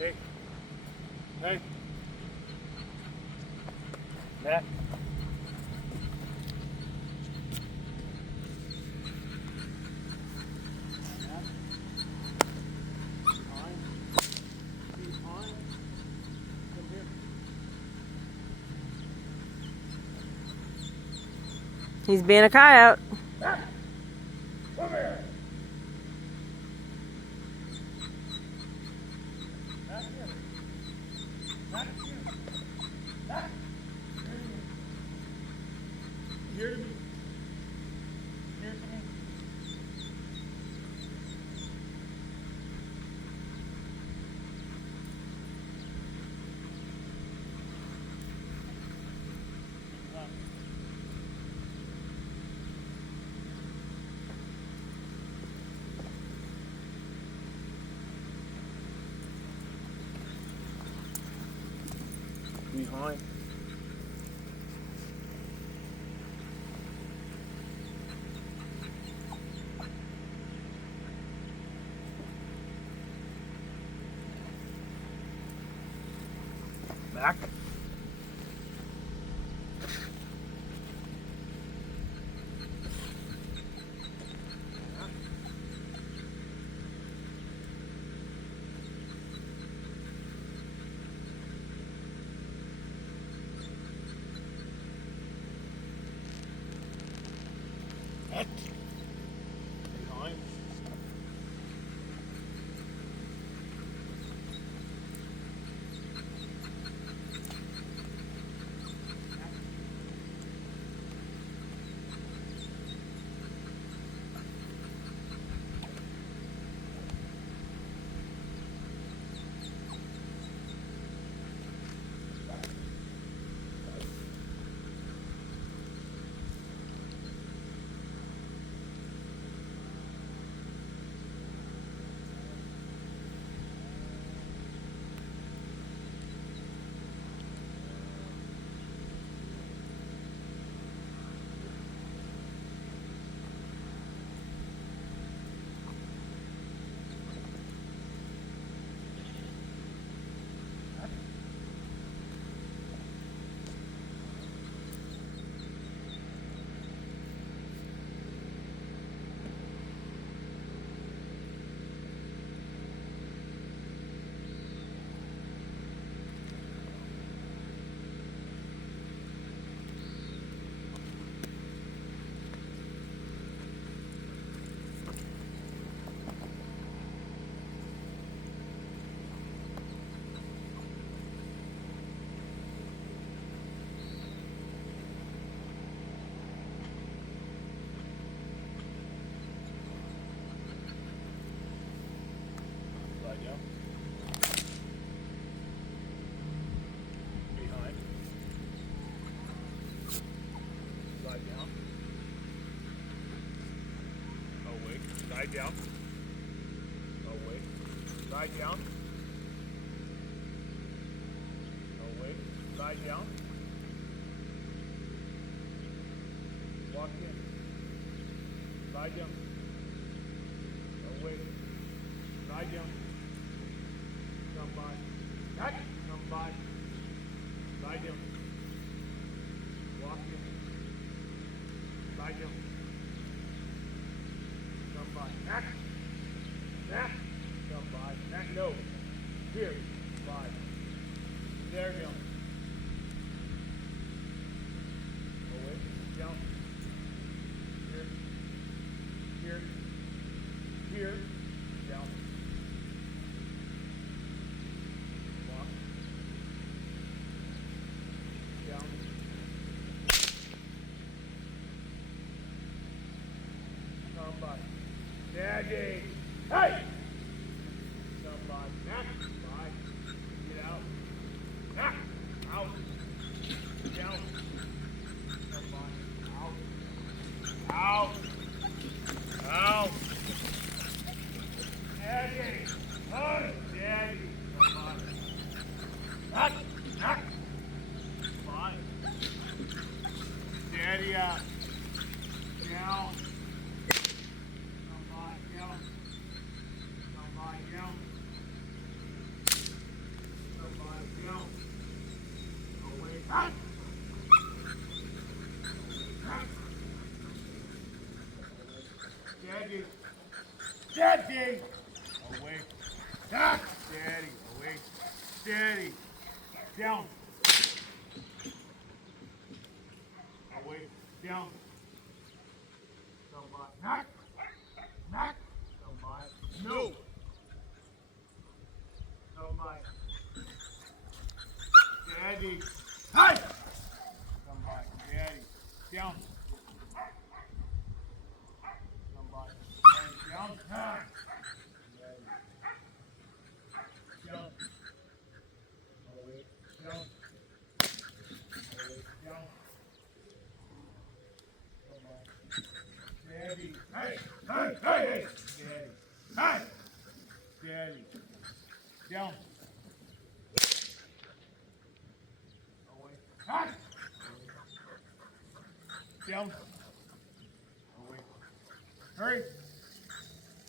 Hey. Hey. Matt. He's being a coyote. Come here. Here to me. Here to me. Behind. Back. Back. Behind. Lie down. Behind. Lie down. Awake. Lie down. Awake. Lie down. Awake. Lie down. Walk in. Lie down. Awake. Lie down. Come by. Back. Come by. Lie down. Walk in. Lie down. Come by. Back. Back. Come by. Back. No. Here. By. There. Down. Away. Down. Here. Here. Here. Down. Walk. Down. Come by. Daddy. Hey! Come by. Back. By. Get out. Back. Out. Down. Come by. Out. Out. Out. Daddy. Oh, Daddy. Come on. Back. Back. Come on. Daddy out. Down. Come on. Down. Steady. Away. Back. Steady. Away. Steady. Down. Away. Down. Come by. Knock. Knock. Come by. No. Come by. Steady. Hey. Come by. Steady. Down. Come by. Steady. Down. Down. Down. Away. Down. Away. Down. Come by. Steady. Hey. Hey. Hey. Hey. Steady. Hey. Steady. Down. Away. Hey. Down. Away. Hurry.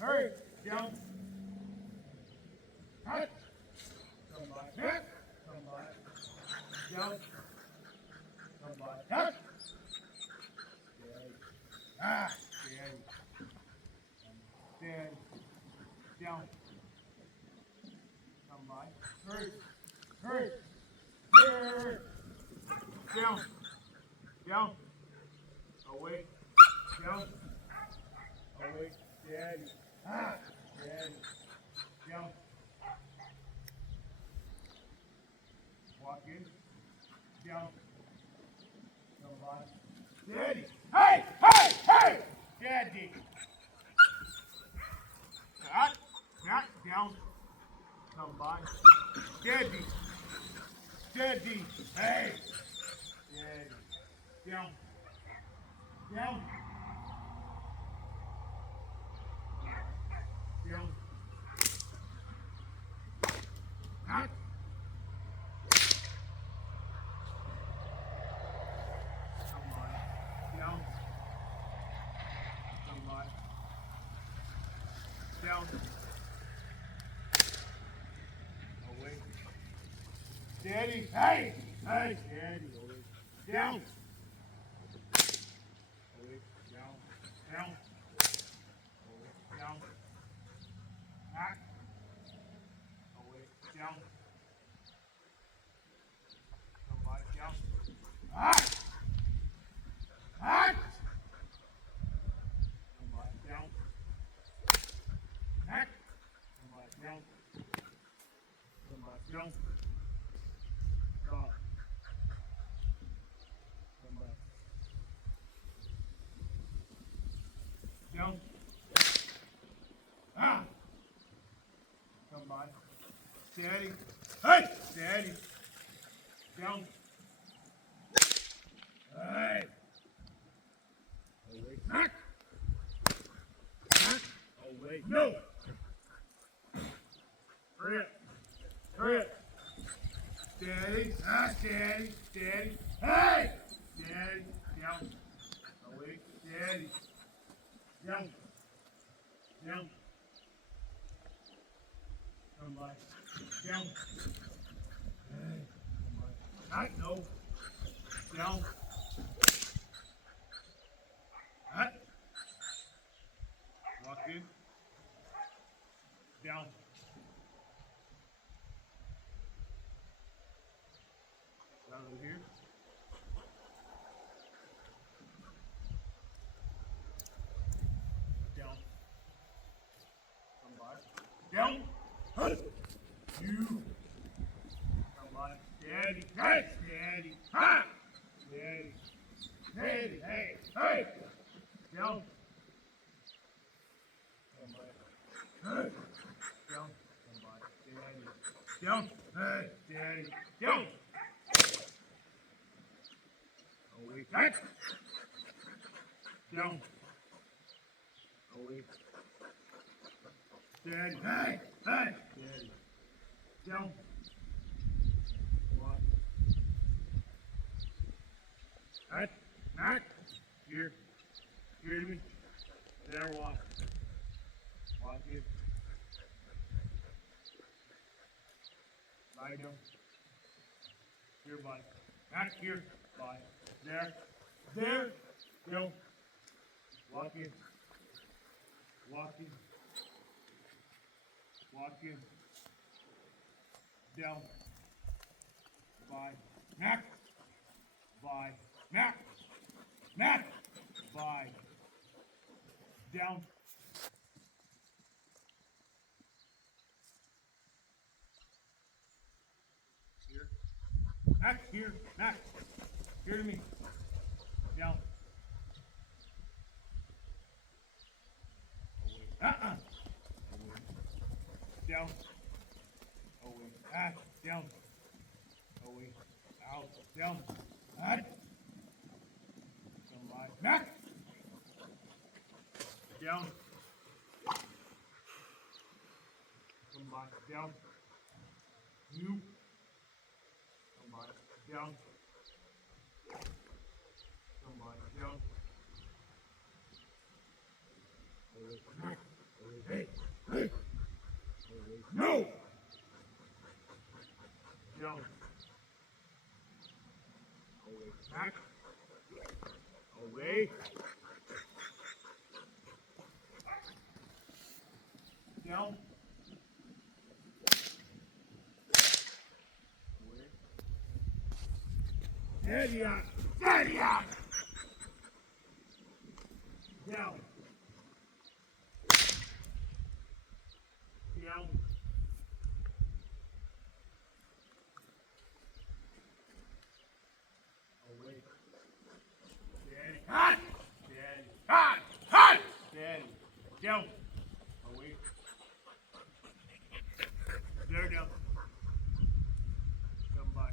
Hurry. Down. Hey. Come by. Hey. Come by. Down. Come by. Hey. Steady. Ah. Steady. Steady. Down. Come by. Hurry. Hurry. Hurry. Down. Down. Away. Down. Away. Steady. Ah. Steady. Down. Walk in. Down. Come by. Steady. Hey! Hey! Hey! Steady. Back. Back. Down. Come by. Steady. Steady. Hey! Steady. Down. Down. Down. Back. Come by. Down. Come by. Down. Away. Steady. Hey! Hey! Steady. Away. Down. Away. Down. Down. Away. Down. Back. Away. Down. Come by. Down. Back. Back. Come by. Down. Back. Come by. Down. Come by. Down. Stop. Come by. Down. Ah. Come by. Steady. Hey! Steady. Down. Hey! Away. Back. Back. Away. No! Hurry up. Hurry up. Steady. Ah, steady. Steady. Hey! Steady. Down. Away. Steady. Down. Down. Come by. Down. Hey. Come by. Hot. No. Down. Hot. Walk in. Down. Down over here. Down. Come by. Down. Hut. You. Come by. Steady. Hey. Steady. Ha. Steady. Steady. Hey. Hey. Down. Come by. Hey. Down. Come by. Steady. Down. Hey. Steady. Down. Away. Back. Down. Away. Steady. Hey. Hey. Steady. Down. Walk. Back. Back. Here. Here to me. There. Walk. Walk in. Lie down. Here, bye. Back here. Bye. There. There. Go. Walk in. Walk in. Walk in. Down. By. Mac. By. Mac. Mac. By. Down. Here. Mac. Here. Mac. Here to me. Down. Away. Away. Down. Away. Back. Down. Away. Out. Down. Back. Come by. Back. Down. Come by. Down. You. Come by. Down. Come by. Down. Away. Back. Away. Hey. Hey. Away. No. Down. Away. Back. Away. Down. Away. Steady on. Steady on. Down. Down. Away. Steady. Hot. Steady. Hot. Hot. Steady. Down. Away. There down. Come by.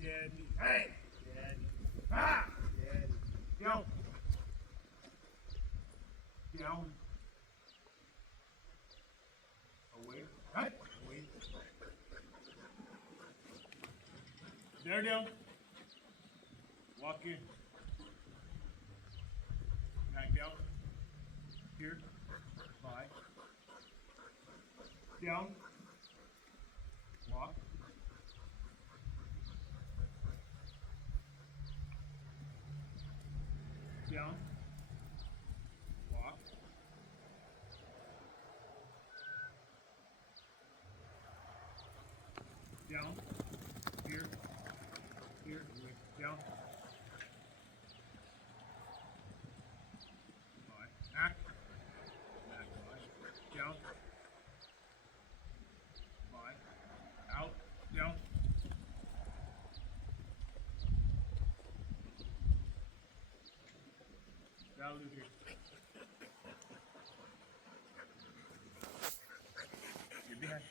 Steady. Hey. Steady. Ah. Steady. Down. Down. Away. Hot. Away. There down. Walk in. Back down. Here. By. Down. Walk. Down. Walk. Down. Here. Here. Down. By. Back. Back. By. Down. By. Out. Down. That'll do here. Get behind.